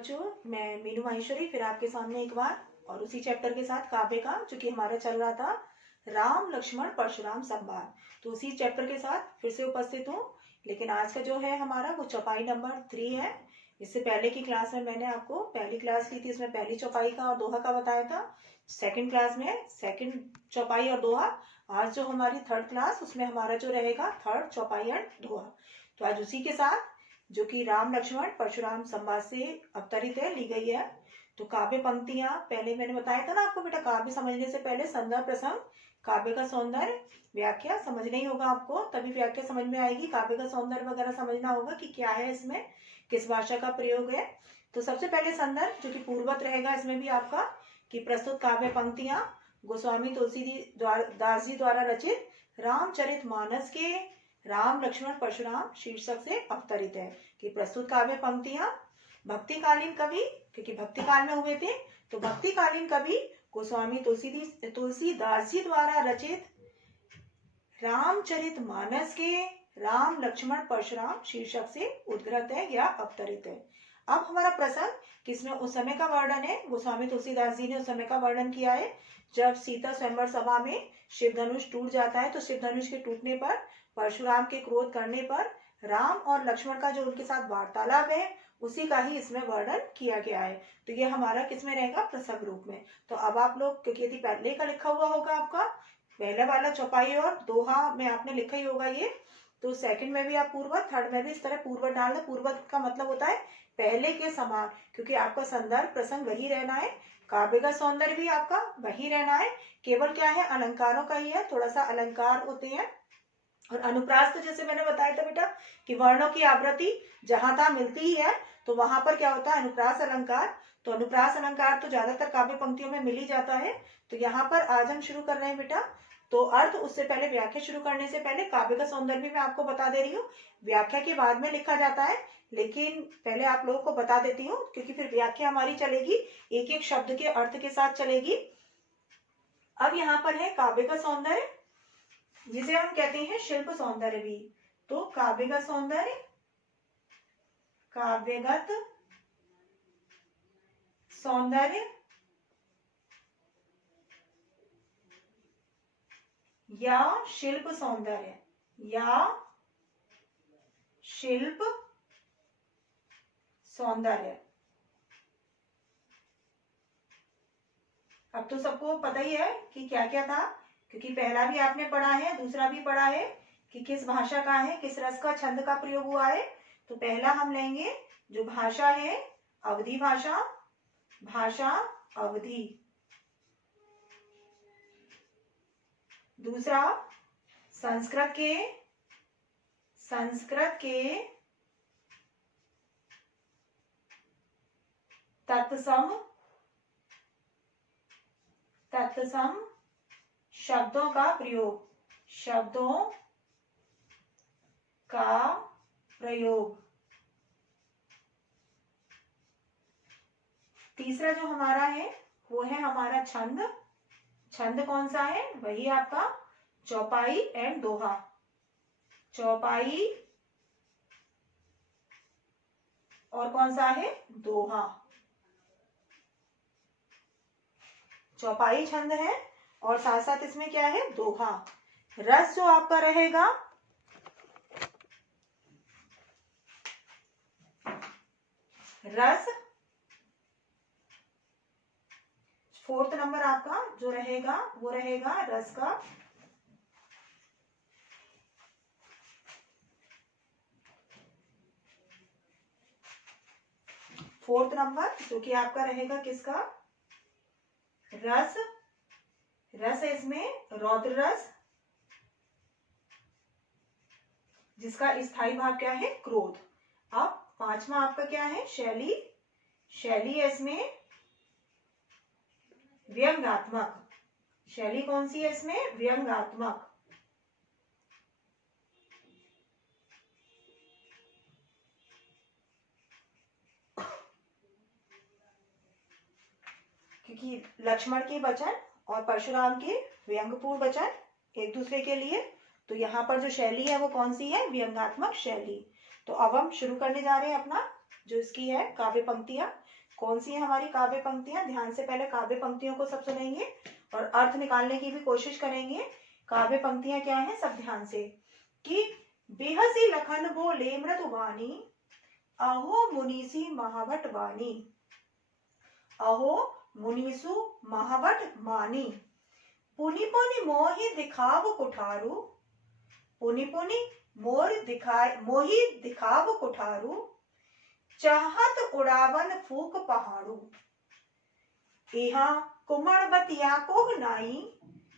बच्चों, मैं मीनू माहेश्वरी फिर आपके सामने एक बार और उसी चैप्टर के साथ काव्य का जो कि हमारा चल रहा था राम लक्ष्मण परशुराम संवाद, तो उसी चैप्टर के साथ फिर से उपस्थित हूँ। लेकिन आज का जो है हमारा वो चौपाई नंबर 3 है। इससे पहले की क्लास में मैंने आपको पहली क्लास की थी, इसमें पहली चौपाई का और दोहा का बताया था। सेकंड क्लास में सेकंड चौपाई और दोहा। आज जो हमारी थर्ड क्लास उसमें हमारा जो रहेगा थर्ड चौपाई एंड दोहा। तो आज उसी के साथ जो कि राम लक्ष्मण परशुराम संवाद से अवतरित है, ली गई है। तो काव्य पंक्तियां पहले मैंने बताया था ना आपको बेटा, काव्य समझने से पहले संदर्भ प्रसंग, काव्य का सौंदर्य, व्याख्या समझना ही होगा आपको, तभी व्याख्या समझ में आएगी। काव्य का सौंदर्य वगैरह समझना होगा कि क्या है इसमें, किस भाषा का प्रयोग है। तो सबसे पहले संदर्भ जो कि पूर्वत रहेगा इसमें भी आपका, कि प्रस्तुत काव्य पंक्तियां गोस्वामी तुलसीदास जी द्वारा रचित रामचरित मानस के राम लक्ष्मण परशुराम शीर्षक से अवतरित है। कि प्रस्तुत काव्य पंक्तियां भक्तिकालीन कवि, क्योंकि भक्ति काल में हुए थे, तो भक्तिकालीन कवि गोस्वामी तुलसीदास जी द्वारा रचित रामचरित मानस के राम लक्ष्मण परशुराम शीर्षक से उद्गृत है या अवतरित है। अब हमारा प्रसंग किसमें उस समय का वर्णन है, गोस्वामी तुलसीदास जी ने उस समय का वर्णन किया है जब सीता स्वयंवर सभा में शिव धनुष टूट जाता है। तो शिव धनुष के टूटने पर, परशुराम के क्रोध करने पर राम और लक्ष्मण का जो उनके साथ वार्तालाप है उसी का ही इसमें वर्णन किया गया है। तो ये हमारा किसमें रहेगा, प्रसंग रूप में। तो अब आप लोग, क्योंकि यदि पहले का लिखा हुआ होगा आपका पहले वाला चौपाई और दोहा में आपने लिखा ही होगा ये, तो सेकंड में भी आप पूर्वत, थर्ड में भी इस तरह पूर्वत डालना। पूर्वत का मतलब होता है पहले के समान, क्योंकि आपका संदर्भ प्रसंग वही रहना है, काव्य का सौंदर्य भी आपका वही रहना है। केवल क्या है, अलंकारों का ही है, थोड़ा सा अलंकार होते हैं। और अनुप्रास तो जैसे मैंने बताया था बेटा कि वर्णों की आवृत्ति जहां तहां मिलती ही है, तो वहां पर क्या होता है, अनुप्रास अलंकार। तो अनुप्रास अलंकार तो ज्यादातर काव्य पंक्तियों में मिल ही जाता है। तो यहाँ पर आज हम शुरू कर रहे हैं बेटा, तो अर्थ उससे पहले व्याख्या शुरू करने से पहले काव्य का सौंदर्य भी मैं आपको बता दे रही हूँ। व्याख्या के बाद में लिखा जाता है, लेकिन पहले आप लोगों को बता देती हूँ, क्योंकि फिर व्याख्या हमारी चलेगी एक एक शब्द के अर्थ के साथ चलेगी। अब यहाँ पर है काव्य का सौंदर्य, जिसे हम कहते हैं शिल्प सौंदर्य भी। तो काव्य का सौंदर्य, काव्यगत सौंदर्य या शिल्प सौंदर्य, या शिल्प सौंदर्य। अब तो सबको पता ही है कि क्या क्या था, क्योंकि पहला भी आपने पढ़ा है, दूसरा भी पढ़ा है कि किस भाषा का है, किस रस का, छंद का प्रयोग हुआ है। तो पहला हम लेंगे जो भाषा है, अवधी भाषा, भाषा अवधी। दूसरा संस्कृत के, संस्कृत के तत्सम, तत्सम शब्दों का प्रयोग, शब्दों का प्रयोग। तीसरा जो हमारा है वो है हमारा छंद। छंद कौन सा है, वही आपका चौपाई एंड दोहा। चौपाई और कौन सा है, दोहा। चौपाई छंद है और साथ साथ इसमें क्या है, दोहा। रस जो आपका रहेगा, रस फोर्थ नंबर आपका जो रहेगा वो रहेगा रस का। फोर्थ नंबर जो कि आपका रहेगा किसका, रस। रस है इसमें रौद्र रस, जिसका स्थायी भाव क्या है, क्रोध। अब पांचवा आपका क्या है, शैली। शैली है इसमें व्यंग्यात्मक। शैली कौन सी है इसमें, व्यंग्यात्मक। क्योंकि लक्ष्मण के वचन और परशुराम के व्यंग्यपूर्ण वचन एक दूसरे के लिए, तो यहाँ पर जो शैली है वो कौन सी है, व्यंग्यात्मक शैली। तो अब हम शुरू करने जा रहे हैं अपना जो इसकी है काव्य पंक्तियां। कौन सी है हमारी काव्य पंक्तियां? ध्यान से पहले काव्य पंक्तियों को सब सुनेंगे और अर्थ निकालने की भी कोशिश करेंगे। काव्य पंक्तियां क्या है, सब ध्यान से। कि बेहसी लखन बोले मृदुवाणी, अहो मुनीसी महावट वाणी, अहो मुनीसु महावट मानी, पुनि पुनि मोहि दिखाव कुठारू, पुनि पुनि मोहि दिखाव कुठारू, चाहत उड़ावन फूक पहाड़ू, इहा कुमड़बतिया को नाई,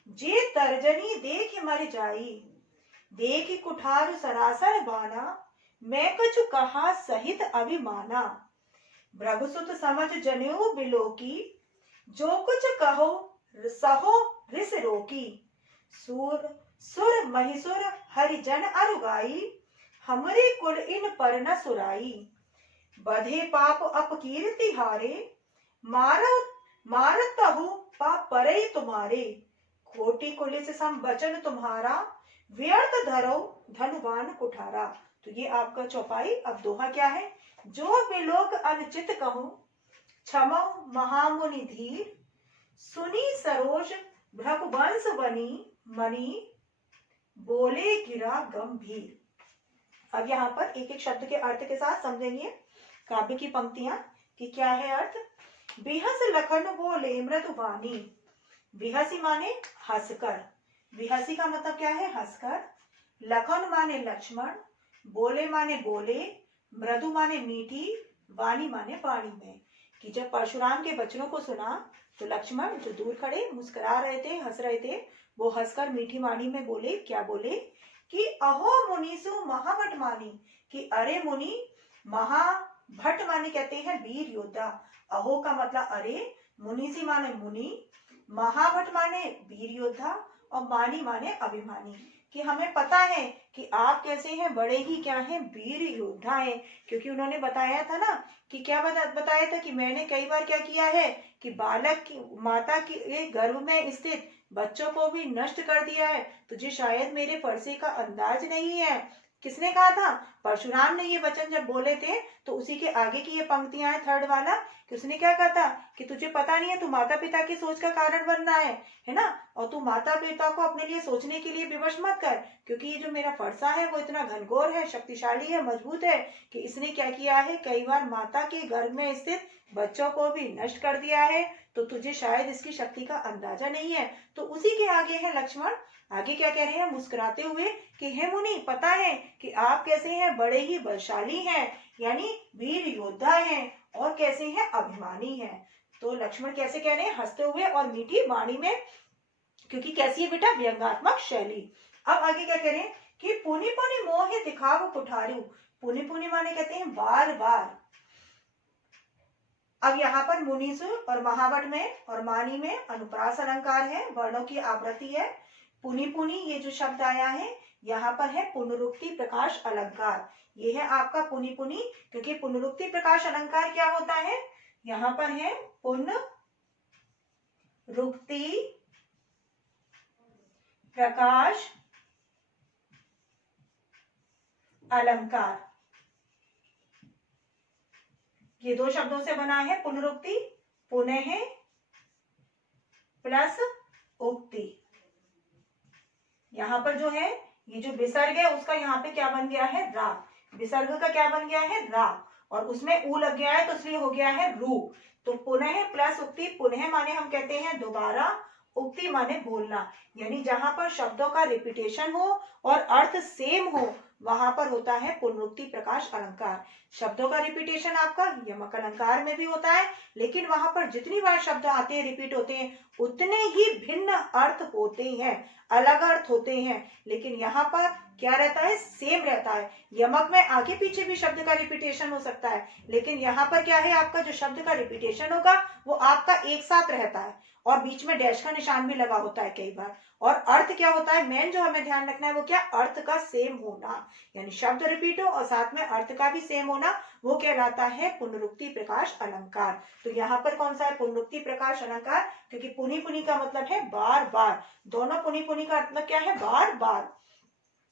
जे तर्जनी देख मर जाई, देख कुठारू सरासर बाना, मैं कछु कहा सहित अभिमाना, भृगुसुत समझ जनेऊ बिलोकी, जो कुछ कहो सहो रिस रोकी, सुर सुर महिसुर हरिजन अरुगाई, हमरे कुल इन पर न सुराई, बधे पाप अपकीर्ति हारे, मारतहु पाप परई तुम्हारे, खोटी कुलिस सम बचन तुम्हारा, व्यर्थ धरो धनवान कुठारा। तो ये आपका चौपाई। अब दोहा क्या है? जो बिलोक अनुचित कहूं, क्षमो महामुनि धीर, सुनी सरोज भृगुवंश बनी, मणि बोले गिरा गंभीर। अब यहाँ पर एक एक शब्द के अर्थ के साथ समझेंगे काव्य की पंक्तियां कि क्या है अर्थ। बेहस लखन बोले मृदुवाणी, बेहसी माने हंसकर, बेहसी का मतलब क्या है? हंसकर। लखन माने लक्ष्मण, बोले माने बोले, मृदु माने मीठी, वाणी माने वाणी में। कि जब परशुराम के वचनों को सुना तो लक्ष्मण जो दूर खड़े मुस्कुरा रहे थे, हंस रहे थे, वो हंसकर मीठी वाणी में बोले। क्या बोले? कि अहो मुनीसु महाभट मानी, कि अरे मुनि, महाभट माने कहते हैं वीर योद्धा। अहो का मतलब अरे, मुनीसी माने मुनि, महाभट माने वीर योद्धा, और मानी माने अभिमानी। कि हमें पता है कि आप कैसे हैं, बड़े ही क्या हैं, वीर योद्धा हैं। क्योंकि उन्होंने बताया था ना कि क्या बताया था कि मैंने कई बार क्या किया है कि बालक की माता के गर्भ में स्थित बच्चों को भी नष्ट कर दिया है। तुझे शायद मेरे फरसे का अंदाज नहीं है। किसने कहा था? परशुराम ने ये वचन जब बोले थे तो उसी के आगे की ये पंक्तियां हैं, थर्ड वाला, कि उसने क्या कहा था कि तुझे पता नहीं है, तू माता पिता की सोच का कारण बन रहा है ना, और तू माता पिता को अपने लिए सोचने के लिए विवश मत कर, क्योंकि ये जो मेरा फरसा है वो इतना घनघोर है, शक्तिशाली है, मजबूत है कि इसने क्या किया है, कई बार माता के गर्भ में स्थित बच्चों को भी नष्ट कर दिया है। तो तुझे शायद इसकी शक्ति का अंदाजा नहीं है। तो उसी के आगे है लक्ष्मण, आगे क्या कह रहे हैं मुस्कुराते हुए कि हे मुनि, पता है कि आप कैसे हैं, बड़े ही बलशाली हैं, यानी वीर योद्धा हैं, और कैसे हैं, अभिमानी हैं। तो लक्ष्मण कैसे कह रहे हैं? हंसते हुए और मीठी वाणी में, क्योंकि कैसी है बेटा? व्यंग्यात्मक शैली। अब आगे क्या कह रहे हैं कि पुनि पुनि मोहि दिखाव कुठारू, पुनि पुनि माने कहते हैं बार बार। अब यहाँ पर मुनीसु और महावट में और मानी में अनुप्रास अलंकार है, वर्णों की आवृत्ति है। पुनि पुनि ये जो शब्द आया है यहाँ पर है पुनरुक्ति प्रकाश अलंकार। ये है आपका पुनि पुनि, क्योंकि पुनरुक्ति प्रकाश अलंकार क्या होता है? यहाँ पर है पुनरुक्ति प्रकाश अलंकार। ये दो शब्दों से बना है पुनरुक्ति, पुनः प्लस उक्ति। यहाँ पर जो है ये जो विसर्ग है उसका यहाँ पे क्या बन गया है? रा। विसर्ग का क्या बन गया है? रा, और उसमें ऊ लग गया है तो इसलिए हो गया है रू। तो पुनः प्लस उक्ति, पुनः माने हम कहते हैं दोबारा, उक्ति माने बोलना, यानी जहां पर शब्दों का रिपीटेशन हो और अर्थ सेम हो वहां पर होता है पुनरुक्ति प्रकाश अलंकार। शब्दों का रिपीटेशन आपका यमक अलंकार में भी होता है, लेकिन वहां पर जितनी बार शब्द आते हैं, रिपीट होते हैं, उतने ही भिन्न अर्थ होते हैं, अलग अर्थ होते हैं। लेकिन यहाँ पर क्या रहता है? सेम रहता है। यमक में आगे पीछे भी शब्द का रिपीटेशन हो सकता है, लेकिन यहाँ पर क्या है? आपका जो शब्द का रिपीटेशन होगा वो आपका एक साथ रहता है, और बीच में डैश का निशान भी लगा होता है कई बार। और अर्थ क्या होता है? मेन जो हमें ध्यान रखना है वो क्या? अर्थ का सेम होना, यानी शब्द रिपीट हो और साथ में अर्थ का भी सेम होना, वो कहलाता है पुनरुक्ति प्रकाश अलंकार। तो यहाँ पर कौन सा है? पुनरुक्ति प्रकाश अलंकार, क्योंकि पुनि पुनि का मतलब है बार बार। दोनों पुनि पुनि का मतलब क्या है? बार बार।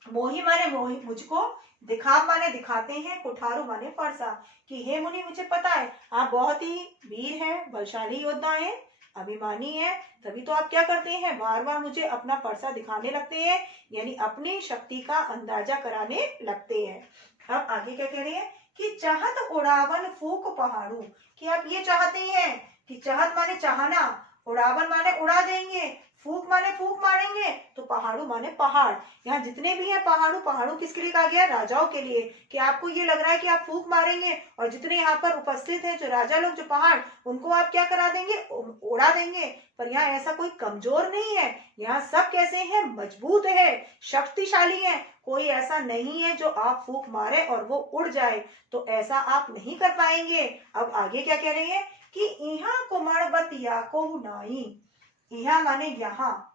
मोही माने मोही मुझको, दिखाव माने दिखाते हैं, कुठारू माने फरसा। कि हे मुनि, मुझे पता है आप बहुत ही वीर हैं, बलशाली योद्धा हैं, अभिमानी हैं, तभी तो आप क्या करते हैं, बार बार मुझे अपना फरसा दिखाने लगते हैं, यानी अपनी शक्ति का अंदाजा कराने लगते हैं। अब आगे क्या कह रहे हैं कि चाहत उड़ावन फूक पहाड़ू, कि आप ये चाहते हैं कि चाहत माने चाहना, उड़ावन माने उड़ा देंगे, फूक माने फूक मारेंगे, तो पहाड़ू माने पहाड़। यहाँ जितने भी हैं पहाड़ू, पहाड़ू किसके लिए कहा गया, राजाओं के लिए, कि आपको ये लग रहा है कि आप फूक मारेंगे और जितने यहाँ पर उपस्थित हैं जो राजा लोग, जो पहाड़, उनको आप क्या करा देंगे, उड़ा देंगे। पर यहाँ ऐसा कोई कमजोर नहीं है, यहाँ सब कैसे हैं, मजबूत है, शक्तिशाली है। कोई ऐसा नहीं है जो आप फूक मारे और वो उड़ जाए, तो ऐसा आप नहीं कर पाएंगे। अब आगे क्या कह रहे हैं कि यहाँ कुमड़बतिया को नाई, यहाँ माने यहाँ,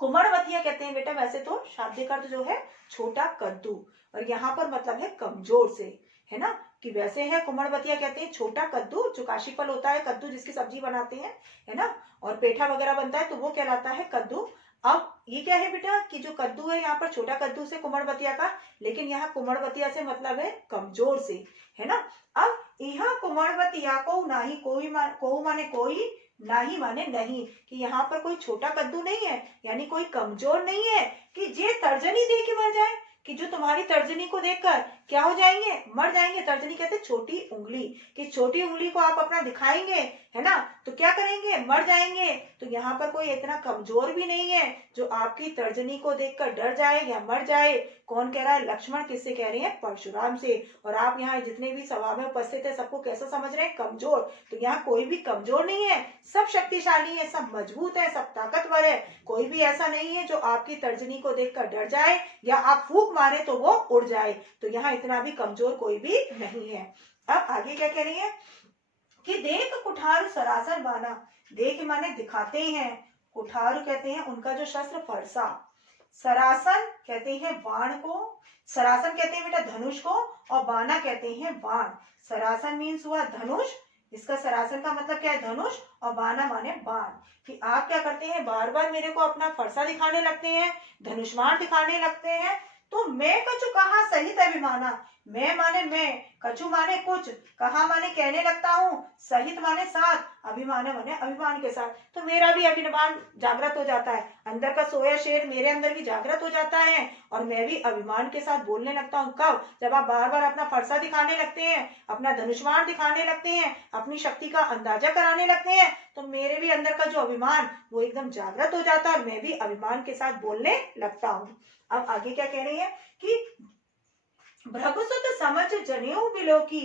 कुमड़वतिया कहते हैं बेटा वैसे तो शाब्दिक अर्थ जो है छोटा कद्दू, और यहाँ पर मतलब है कमजोर से, है ना, कि वैसे है कुमड़वतिया कहते हैं छोटा कद्दू, जो काशी फल होता है कद्दू जिसकी सब्जी बनाते हैं, है ना, और पेठा वगैरह बनता है तो वो कहलाता है कद्दू। अब ये क्या है बेटा कि जो कद्दू है यहाँ पर छोटा कद्दू से कुमड़वतिया का, लेकिन यहाँ कुमड़वतिया से मतलब है कमजोर से, है ना। अब यहाँ कुमड़वतिया को नाही, कोई को माने कोई, नाही माने नहीं, कि यहाँ पर कोई छोटा कद्दू नहीं है, यानी कोई कमजोर नहीं है कि जे तर्जनी दे के मर जाए, कि जो तुम्हारी तर्जनी को देखकर क्या हो जाएंगे, मर जाएंगे। तर्जनी कहते हैं छोटी उंगली, कि छोटी उंगली को आप अपना दिखाएंगे, है ना, तो क्या करेंगे, मर जाएंगे। तो यहाँ पर कोई इतना कमजोर भी नहीं है जो आपकी तर्जनी को देखकर डर जाए या मर जाए। कौन कह रहा है, लक्ष्मण किससे कह रहे हैं, परशुराम से। और आप यहाँ जितने भी सभा में उपस्थित है सबको कैसा समझ रहे हैं, कमजोर। तो यहाँ कोई भी कमजोर नहीं है, सब शक्तिशाली है, सब मजबूत है, सब ताकतवर है। कोई भी ऐसा नहीं है जो आपकी तर्जनी को देखकर डर जाए या आप फूक मारे तो वो उड़ जाए। तो यहाँ इतना भी कमजोर कोई भी नहीं है। अब आगे क्या कह रही है कि देख कुठार सरासर बाना, देख माने दिखाते हैं, कुठार कहते हैं उनका जो शस्त्र फरसा, सरासन कहते हैं बाण को, सरासन कहते हैं बेटा धनुष को, और बाना कहते हैं बाण। सरासन मीन्स हुआ धनुष, इसका सरासन का मतलब क्या है, धनुष, और बाना माने बाण। कि आप क्या करते हैं, बार बार मेरे को अपना फरसा दिखाने लगते हैं, धनुष बाण दिखाने लगते हैं, तो मैं कछु कहा सहित अभिमाना, मैं माने मैं, कछु माने कुछ, कहा माने कहने लगता हूँ, सहित माने साथ, अभिमान माने अभिमान के साथ। तो मेरा भी अभिमान जागृत हो जाता है, अंदर का सोया शेर मेरे अंदर भी जागृत हो जाता है, और मैं भी अभिमान के साथ बोलने लगता हूँ। कब, जब आप बार बार अपना फरसा दिखाने लगते हैं, अपना धनुष्मान दिखाने लगते हैं, अपनी शक्ति का अंदाजा कराने लगते हैं, तो मेरे भी अंदर का जो अभिमान वो एकदम जागृत हो जाता है, मैं भी अभिमान के साथ बोलने लगता हूँ। अब आगे क्या कह रही है कि भ्रगुसुत समझ जनेऊ बिलोकी,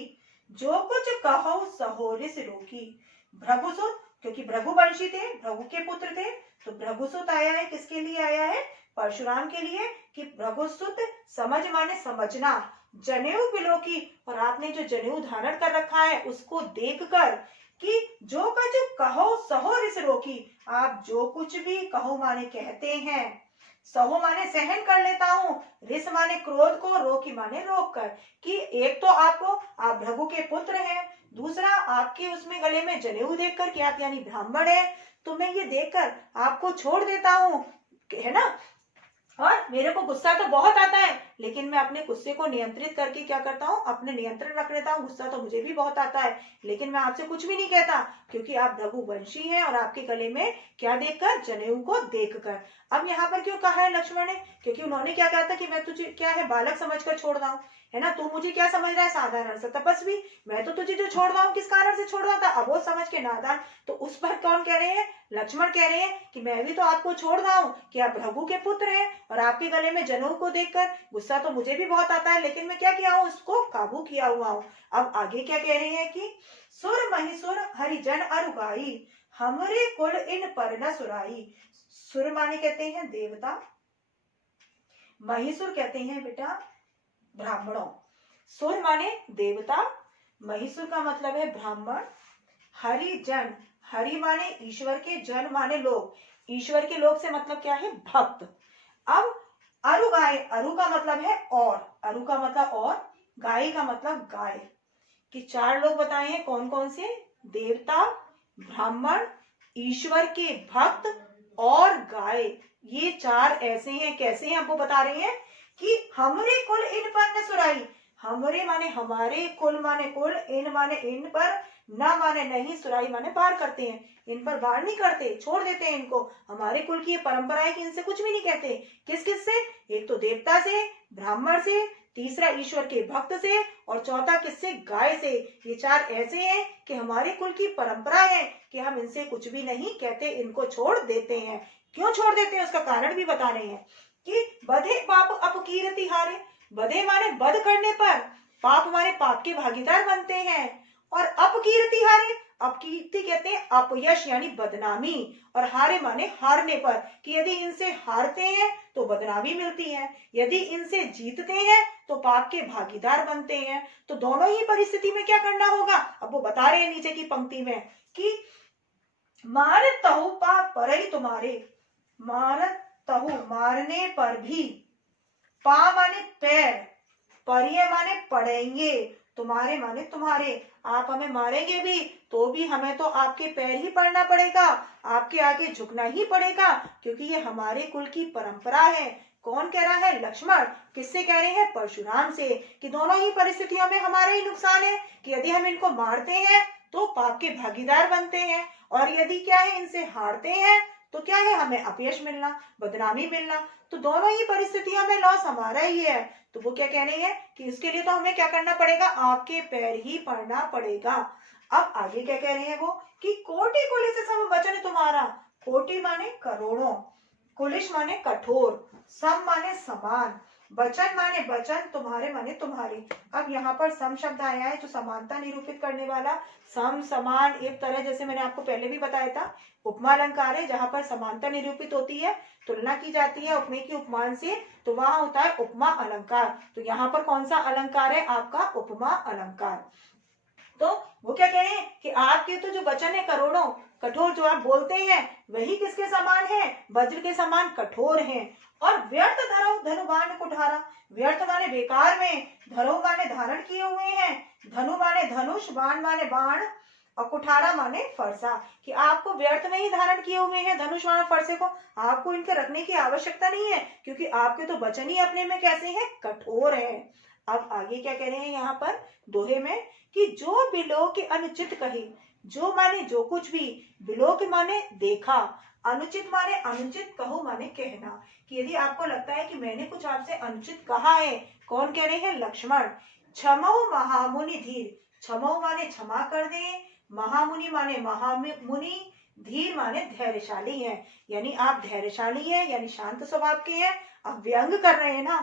जो कुछ कहो सहोरिस रोकी। भ्रगुसुत क्योंकि भृगुवंशी थे, भृगु के पुत्र थे, तो भ्रगुसुत आया है, किसके लिए आया है, परशुराम के लिए। कि भ्रगुसुत समझ माने समझना, जनेऊ बिलोकी, और आपने जो जनेऊ धारण कर रखा है उसको देखकर, कि जो कुछ कहो सहोरिस रोकी, आप जो कुछ भी कहो माने कहते हैं, सहो माने सहन कर लेता हूँ, रिस माने क्रोध को, रोकी माने रोक कर। कि एक तो आपको, आप भृगु के पुत्र हैं, दूसरा आपके उसमें गले में जनेऊ देखकर कि आप यानी ब्राह्मण है, तो मैं ये देखकर आपको छोड़ देता हूँ, है ना। और मेरे को गुस्सा तो बहुत आता है, लेकिन मैं अपने गुस्से को नियंत्रित करके क्या करता हूँ, अपने नियंत्रण रख लेता हूँ। गुस्सा तो मुझे भी बहुत आता है, लेकिन मैं आपसे कुछ भी नहीं कहता, क्योंकि आप भृगुवंशी हैं, और आपके गले में क्या देखकर, जनेऊ को देखकर। अब यहाँ पर क्यों कहा है लक्ष्मण ने, क्योंकि उन्होंने क्या कहा था कि मैं तुझे क्या है, बालक समझकर छोड़ रहा हूँ, है ना, तू मुझे क्या समझ रहा है, साधारण सा तपस्वी, मैं तो तुझे जो छोड़ रहा हूँ किस कारण से छोड़ रहा था, अब वो समझ के नादान। तो उस पर कौन कह रहे हैं, लक्ष्मण कह रहे हैं कि मैं भी तो आपको छोड़ रहा हूँ, कि आप भृगु के पुत्र हैं, और आपके गले में जनेऊ को देखकर गुस्सा तो मुझे भी बहुत आता है, लेकिन मैं क्या किया हूँ, उसको काबू किया हुआ हूँ। अब आगे क्या कह रहे हैं कि सुर महिसुर हरिजन अरुगाई, हमरे कुल इन पर न सुराई। सुर माने कहते हैं देवता, महिसुर कहते हैं बेटा ब्राह्मणों। सुर माने देवता, महिसुर का मतलब है ब्राह्मण, हरिजन, हरि माने ईश्वर के, जन माने लोग, ईश्वर के लोग से मतलब क्या है, भक्त। अब अरु गाय, अरु का मतलब है और, अरु का मतलब और, गाय का मतलब गाय। कि चार लोग बताए हैं, कौन कौन से, देवता, ब्राह्मण, ईश्वर के भक्त और गाय। ये चार ऐसे हैं, कैसे हैं आपको बता रहे हैं कि हमरे कुल इन पर न सुराई। हमरे माने हमारे, कुल माने कुल, इन माने इन पर, न माने नहीं, सुराई माने पार करते हैं, इन पर वार नहीं करते, छोड़ देते हैं इनको। हमारे कुल की ये परंपरा है कि इनसे कुछ भी नहीं कहते। किस किस से? एक तो देवता से, ब्राह्मण से, तीसरा ईश्वर के भक्त से, और चौथा किससे? गाय से। ये चार ऐसे हैं कि हमारे कुल की परंपरा है कि हम इनसे कुछ भी नहीं कहते, इनको छोड़ देते हैं। क्यों छोड़ देते हैं उसका कारण भी बता रहे हैं कि बधे पाप अपकीर्ति हारे। बधे माने बध करने पर, पाप माने पाप के भागीदार बनते हैं, और अपकीर्ति हारे, अपकीर्ति कहते हैं अपयश यानी बदनामी, और हारे माने हारने पर, कि यदि इनसे हारते हैं तो बदनामी मिलती है, यदि इनसे जीतते हैं तो पाप के भागीदार बनते हैं। तो दोनों ही परिस्थिति में क्या करना होगा, अब वो बता रहे हैं नीचे की पंक्ति में कि मार तहु पाप पर ही तुम्हारे, मार तहु मारने पर भी, पा माने पैर, परिये माने पड़ेंगे, तुम्हारे माने तुम्हारे, आप हमें मारेंगे भी तो भी हमें तो आपके पैर ही पड़ना पड़ेगा, आपके आगे झुकना ही पड़ेगा, क्योंकि ये हमारे कुल की परंपरा है। कौन कह रहा है? लक्ष्मण। किससे कह रहे हैं? परशुराम से, कि दोनों ही परिस्थितियों में हमारे ही नुकसान है, कि यदि हम इनको मारते हैं तो पाप के भागीदार बनते हैं, और यदि क्या है, इनसे हारते हैं तो क्या है, हमें अपयश मिलना, बदनामी मिलना। तो दोनों ही परिस्थितियों में लॉस हमारा ही है। तो वो क्या कह रही है कि इसके लिए तो हमें क्या करना पड़ेगा, आपके पैर ही पड़ना पड़ेगा। अब आगे क्या कह रहे हैं वो कि कोटि कुलिस सम वचन तुम्हारा। कोटि माने करोड़ों, कुलिश माने कठोर, सम माने समान, वचन माने वचन, तुम्हारे माने तुम्हारे। अब यहाँ पर सम शब्द आया है जो समानता निरूपित करने वाला। सम समान एक तरह, जैसे मैंने आपको पहले भी बताया था, उपमा अलंकार है जहां पर समानता निरूपित होती है, तुलना की जाती है उपमे की उपमान से, तो वहां होता है उपमा अलंकार। तो यहाँ पर कौन सा अलंकार है? आपका उपमा अलंकार। तो वो क्या कह रहे हैं कि आपके तो जो वचन है करोड़ों, कठोर जो आप बोलते हैं वही किसके समान है? वज्र के समान कठोर हैं। और व्यर्थ धरो धनुवान कुठारा, व्यर्थ माने बेकार में, धरो माने धारण किए हुए हैं, धनु माने धनुष, बाण माने बाण, और कुठारा माने फरसा, कि आपको व्यर्थ में ही धारण किए हुए हैं धनुष बाण फरसे को, आपको इनके रखने की आवश्यकता नहीं है, क्योंकि आपके तो वचन ही अपने में कैसे हैं? कठोर है। अब आगे क्या कह रहे हैं यहाँ पर दोहे में कि जो बिलो के अनुचित कही, जो माने जो कुछ भी, बिलो के माने देखा, अनुचित माने अनुचित, कहो माने कहना, कि यदि आपको लगता है कि मैंने कुछ आपसे अनुचित कहा है। कौन कह रहे हैं? लक्ष्मण। क्षमो महामुनि धीर, क्षमो माने क्षमा कर दे, महामुनि माने महामुनि, धीर माने धैर्यशाली है, यानी आप धैर्यशाली हैं, यानी शांत स्वभाव के हैं। अब व्यंग कर रहे हैं ना,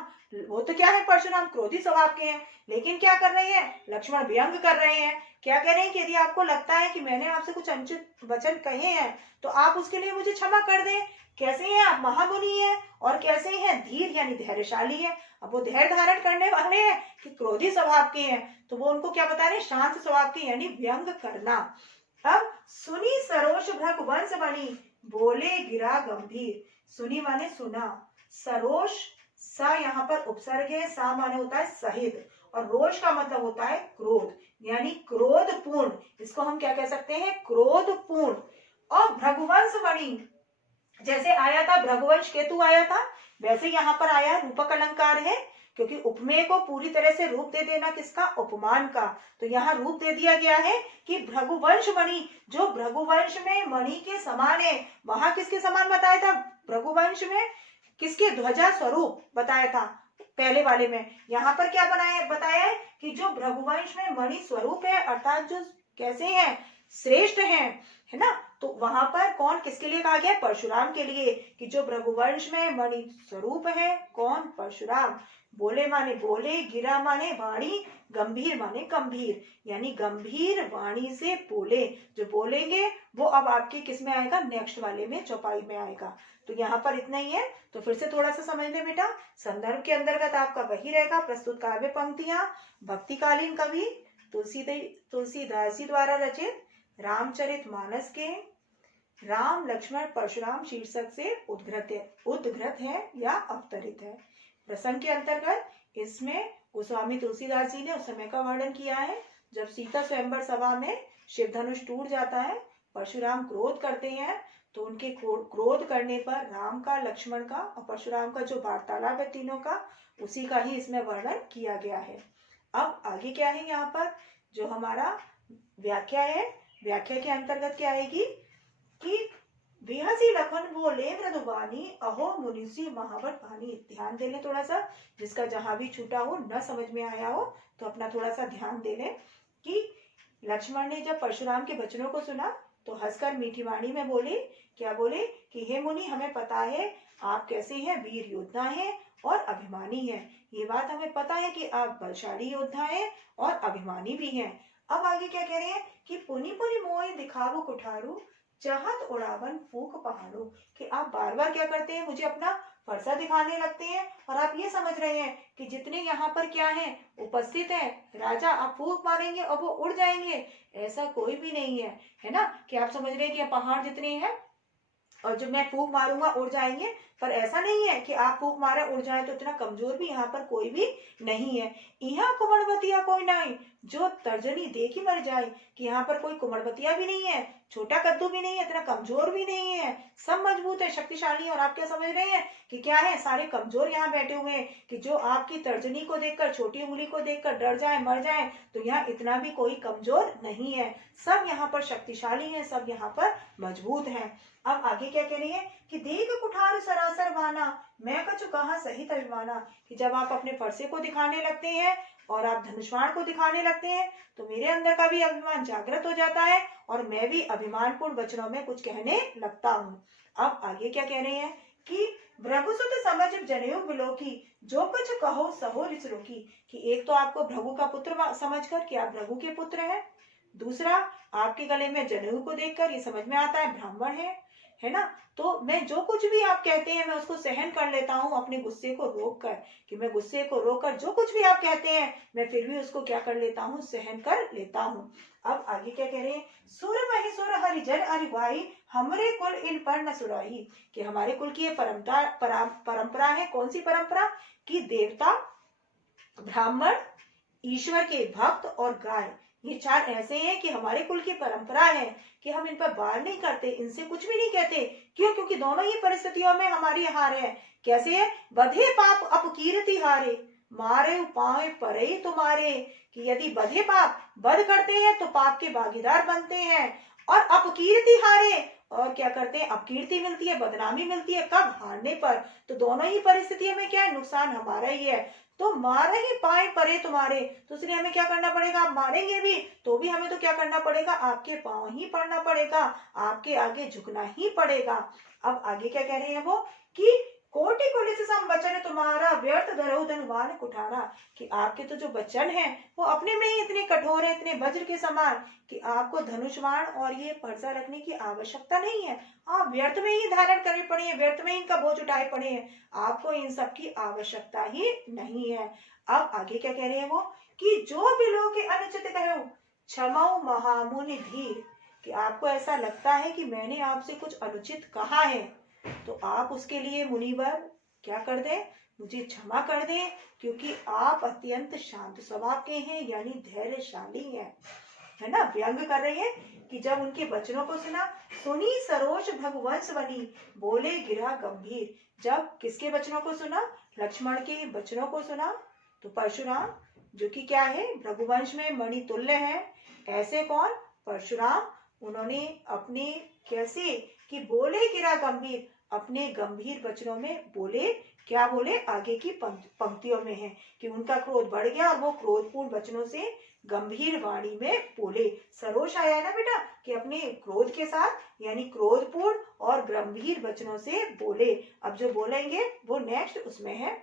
वो तो क्या है, परशुराम क्रोधी स्वभाव के हैं, लेकिन क्या कर रहे हैं? लक्ष्मण व्यंग कर रहे हैं। क्या कह रहे हैं कि यदि आपको लगता है कि मैंने आपसे कुछ अनुचित वचन कहे हैं तो आप उसके लिए मुझे क्षमा कर दें। कैसे हैं आप? महामुनि हैं, और कैसे हैं? धीर यानी धैर्यशाली है। अब वो धैर्य धारण करने वाले हैं कि क्रोधी स्वभाव के हैं, तो वो उनको क्या बता रहे हैं? शांत स्वभाव के, यानी व्यंग करना। अब सुनी सरोष भृगवंश बनी, बोले गिरा गंभीर। सुनी माने सुना, सरोष सा यहाँ पर उपसर्ग है, सा माने होता है सहित, और रोष का मतलब होता है क्रोध, यानी क्रोध पूर्ण। इसको हम क्या कह सकते हैं? क्रोध पूर्ण। और भृगुवंश बनी, जैसे आया था भृगुवंश केतु आया था, वैसे यहाँ पर आया रूपक अलंकार है, क्योंकि उपमेय को पूरी तरह से रूप दे देना किसका? उपमान का। तो यहाँ रूप दे दिया गया है कि भृगुवंश मणि, जो भृगुवंश में मणि के समान है। वहां किसके समान बताया था? भृगुवंश में किसके? ध्वजा स्वरूप बताया था पहले वाले में। यहाँ पर क्या बताया है कि जो भृगुवंश में मणि स्वरूप है, अर्थात जो कैसे हैं? श्रेष्ठ हैं, है ना। तो वहां पर कौन किसके लिए कहा गया? परशुराम के लिए, कि जो भृगुवंश में मणि स्वरूप है। कौन? परशुराम। बोले माने बोले, गिरा माने वाणी, गंभीर माने गंभीर, यानी गंभीर वाणी से बोले। जो बोलेंगे वो अब आपके किस में आएगा? नेक्स्ट वाले में, चौपाई में आएगा। तो यहाँ पर इतना ही है। तो फिर से थोड़ा सा समझ ले बेटा। संदर्भ के अंतर्गत आपका वही रहेगा, प्रस्तुत काव्य पंक्तियां भक्तिकालीन कवि तुलसीदास जी द्वारा रचित रामचरितमानस के राम लक्ष्मण परशुराम शीर्षक से उद्घृत है या अवतरित है। प्रसंग के अंतर्गत इसमें गोस्वामी तुलसीदास जी ने उस समय का वर्णन किया है जब सीता स्वयंवर सभा में शिव धनुष टूट जाता है, परशुराम क्रोध करते हैं, तो उनके क्रोध करने पर राम का, लक्ष्मण का और परशुराम का जो वार्तालाप है तीनों का, उसी का ही इसमें वर्णन किया गया है। अब आगे क्या है यहाँ पर, जो हमारा व्याख्या है, व्याख्या के अंतर्गत क्या आएगी कि बिहसी लखन बोले मृदुबानी अहो मुनिषि महावत भानी। ध्यान दे लें थोड़ा सा, जिसका जहां भी छूटा हो, न समझ में आया हो तो अपना थोड़ा सा ध्यान दे लें कि लक्ष्मण ने जब परशुराम के वचनों को सुना तो हंसकर मीठी वाणी में बोले, क्या बोले कि हे मुनि, हमें पता है आप कैसे हैं, वीर योद्धा हैं और अभिमानी हैं। ये बात हमें पता है कि आप बलशाली योद्धा हैं और अभिमानी भी हैं। अब आगे क्या कह रहे हैं कि पुनि पुनि मोहि दिखावो कुठारू चाहत उड़ावन फूक पहाड़ो, कि आप बार बार क्या करते हैं, मुझे अपना फरसा दिखाने लगते हैं और आप ये समझ रहे हैं कि जितने यहाँ पर क्या है उपस्थित है राजा, आप फूक मारेंगे और वो उड़ जाएंगे। ऐसा कोई भी नहीं है, है ना, कि आप समझ रहे हैं कि पहाड़ जितने हैं और जो मैं फूक मारूंगा उड़ जाएंगे, पर ऐसा नहीं है कि आप फूक मारे उड़ जाए। तो इतना कमजोर भी यहाँ पर कोई भी नहीं है। यहाँ कुमड़बतिया कोई नहीं जो तर्जनी देखी मर जाए, कि यहाँ पर कोई कुमड़बतिया भी नहीं है, छोटा कद्दू भी नहीं है, इतना कमजोर भी नहीं है, सब मजबूत है, शक्तिशाली। और आप क्या समझ रहे हैं कि क्या है, सारे कमजोर यहाँ बैठे हुए हैं, कि जो आपकी तर्जनी को देखकर, छोटी उंगली को देखकर डर जाए, मर जाए। तो यहाँ इतना भी कोई कमजोर नहीं है, सब यहाँ पर शक्तिशाली है, सब यहाँ पर मजबूत है। अब आगे क्या कह रही है कि देख कुठार सरासर बाना मैं कछु कहा सहित अभिमाना, कि जब आप अपने फरसे को दिखाने लगते हैं और आप धनुष्वाण को दिखाने लगते हैं तो मेरे अंदर का भी अभिमान जागृत हो जाता है और मैं भी अभिमानपूर्ण वचनों में कुछ कहने लगता हूँ। अब आगे क्या कह रहे हैं कि भृगुसुत समझ जनेऊ बिलोकी जो कुछ कहो सहो रिस रोकी, कि एक तो आपको भृगु का पुत्र समझकर कि आप भृगु के पुत्र हैं, दूसरा आपके गले में जनेऊ को देखकर ये समझ में आता है ब्राह्मण है ना। तो मैं जो कुछ भी आप कहते हैं मैं उसको सहन कर लेता हूँ अपने गुस्से को रोक कर, कि मैं गुस्से को रोक कर जो कुछ भी आप कहते हैं मैं फिर भी उसको क्या कर लेता हूँ, सहन कर लेता हूँ। अब आगे क्या कह रहे हैं, सुर मही सुर हरिजन अरिवाई हमरे कुल इन पर न सुराई, कि हमारे कुल की ये परंपरा है। कौन सी परंपरा, कि देवता, ब्राह्मण, ईश्वर के भक्त और गाय, ये चार ऐसे हैं कि हमारे कुल की परंपरा है कि हम इन पर वार नहीं करते, इनसे कुछ भी नहीं कहते। क्यों, क्योंकि दोनों ही परिस्थितियों में हमारी हार है। कैसे है, बधे पाप अपकीर्ति हारे मारे पाए परे तुम्हारे, कि यदि बधे पाप बध करते हैं तो पाप के भागीदार बनते हैं, और अपकीर्ति हारे और क्या करते हैं, अपकीर्ति मिलती है, बदनामी मिलती है, कब, हारने पर। तो दोनों ही परिस्थितियों में क्या है, नुकसान हमारा ही है। तो मारे ही पाए परे तुम्हारे, तो इसलिए हमें क्या करना पड़ेगा, आप मारेंगे भी तो भी हमें तो क्या करना पड़ेगा, आपके पांव ही पड़ना पड़ेगा, आपके आगे झुकना ही पड़ेगा। अब आगे क्या कह रहे हैं वो, कि कोटि कुलिस सम वचन तुम्हारा व्यर्थ धरऊ धनवान कुठारा, कि आपके तो जो वचन है वो अपने में ही इतने कठोर है, इतने वज्र के समान, कि आपको धनुष्वाण और ये फरसा रखने की आवश्यकता नहीं है। आप व्यर्थ में ही धारण करे पड़े हैं, व्यर्थ में ही इनका बोझ उठाए पड़े हैं, आपको इन सब की आवश्यकता ही नहीं है। अब आगे क्या कह रहे हैं वो, कि जो बिलो के अनुचित कहो क्षमाओ महामुनि धीर, कि आपको ऐसा लगता है कि मैंने आपसे कुछ अनुचित कहा है तो आप उसके लिए मुनिवर क्या कर दें, मुझे क्षमा कर दें, क्योंकि आप अत्यंत शांत स्वभाव के हैं, यानी धैर्यशाली हैं, है ना। व्यंग कर रहे हैं कि जब उनके वचनों को सुना, सुनी सरोज भगवंश बनी बोले गिरा गंभीर, जब किसके वचनों को सुना, लक्ष्मण के वचनों को सुना, तो परशुराम जो कि क्या है, भृगुवंश में मणितुल्य है, ऐसे कौन, परशुराम, उन्होंने अपने कैसे कि बोले गिरा गंभीर, अपने गंभीर वचनों में बोले, क्या बोले, आगे की पंक्तियों में है कि उनका क्रोध बढ़ गया और वो क्रोधपूर्ण वचनों से गंभीर वाणी में बोले। सरोष आया ना बेटा, कि अपने क्रोध के साथ यानी क्रोधपूर्ण और गंभीर वचनों से बोले। अब जो बोलेंगे वो नेक्स्ट उसमें है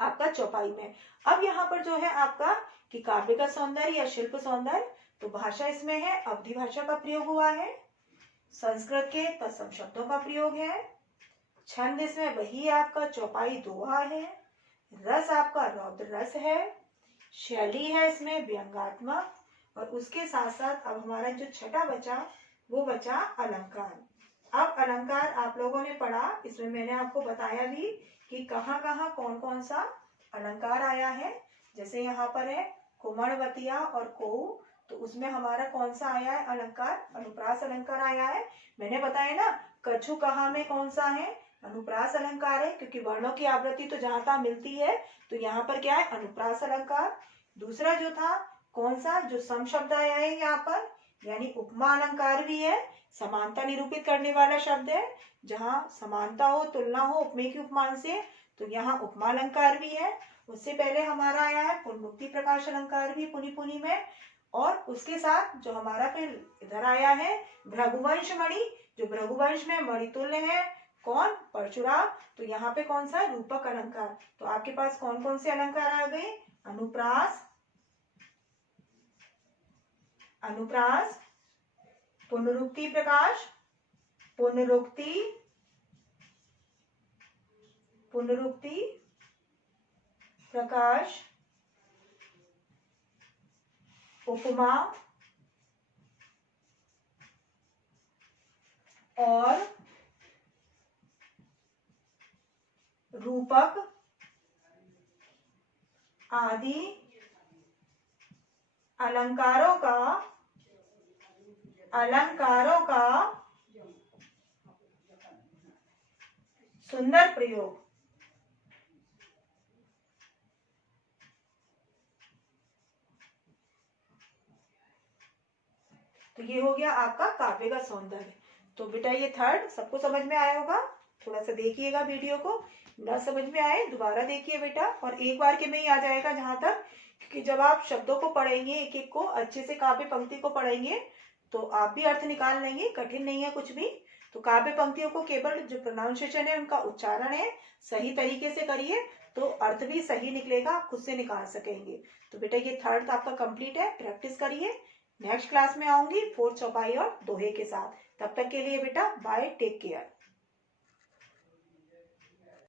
आपका चौपाई में। अब यहाँ पर जो है आपका कि काव्य का सौंदर्य या शिल्प सौंदर्य, तो भाषा इसमें है, अवधि भाषा का प्रयोग हुआ है, संस्कृत के तत्सम शब्दों का प्रयोग है, छंद इसमें वही आपका चौपाई दोहा है, रस आपका रौद्र रस है, शैली है इसमें व्यंगात्मक, और उसके साथ साथ अब हमारा जो छठा बचा वो बचा अलंकार। अब अलंकार आप लोगों ने पढ़ा, इसमें मैंने आपको बताया भी कि कहाँ कहाँ कौन कौन सा अलंकार आया है। जैसे यहाँ पर है कुमड़वतिया और कोऊ, तो उसमें हमारा कौन सा आया है अलंकार, अनुप्रास अलंकार आया है। मैंने बताया ना कछु कहा में कौन सा है, अनुप्रास अलंकार है, क्योंकि वर्णों की आवृत्ति तो जहां तहां मिलती है, तो यहाँ पर क्या है, अनुप्रास अलंकार। दूसरा जो था कौन सा, जो सम शब्द आया है यहाँ पर, यानी उपमा अलंकार भी है, समानता निरूपित करने वाला शब्द है, जहां समानता हो, तुलना हो उपमेय की उपमान से, तो यहाँ उपमा अलंकार भी है। उससे पहले हमारा आया है पुनरुक्ति प्रकाश अलंकार भी पुनि पुनि में, और उसके साथ जो हमारा फिर इधर आया है भृगुवंश मणि, जो भृगुवंश में मणितुल्य है कौन, परशुराम, तो यहाँ पे कौन सा, रूपक अलंकार। तो आपके पास कौन कौन से अलंकार आ गए, अनुप्रास, अनुप्रास, पुनरुक्ति प्रकाश, पुनरुक्ति, पुनरुक्ति प्रकाश, उपमा और रूपक आदि अलंकारों का सुंदर प्रयोग। तो ये हो गया आपका काव्य का सौंदर्य। तो बेटा ये थर्ड सबको समझ में आया होगा, थोड़ा सा देखिएगा वीडियो को, ना समझ में आए दोबारा देखिए बेटा, और एक बार के में ही आ जाएगा जहां तक, क्योंकि जब आप शब्दों को पढ़ेंगे एक एक को अच्छे से, काव्य पंक्ति को पढ़ेंगे तो आप भी अर्थ निकाल लेंगे, कठिन नहीं है कुछ भी। तो काव्य पंक्तियों को केवल जो प्रोनाउंसिएशन है उनका उच्चारण है सही तरीके से करिए, तो अर्थ भी सही निकलेगा, आप खुद से निकाल सकेंगे। तो बेटा ये थर्ड आपका कंप्लीट है, प्रैक्टिस करिए। नेक्स्ट क्लास में आऊंगी फोर्थ चौपाई और दोहे के साथ। तब तक के लिए बेटा बाय, टेक केयर।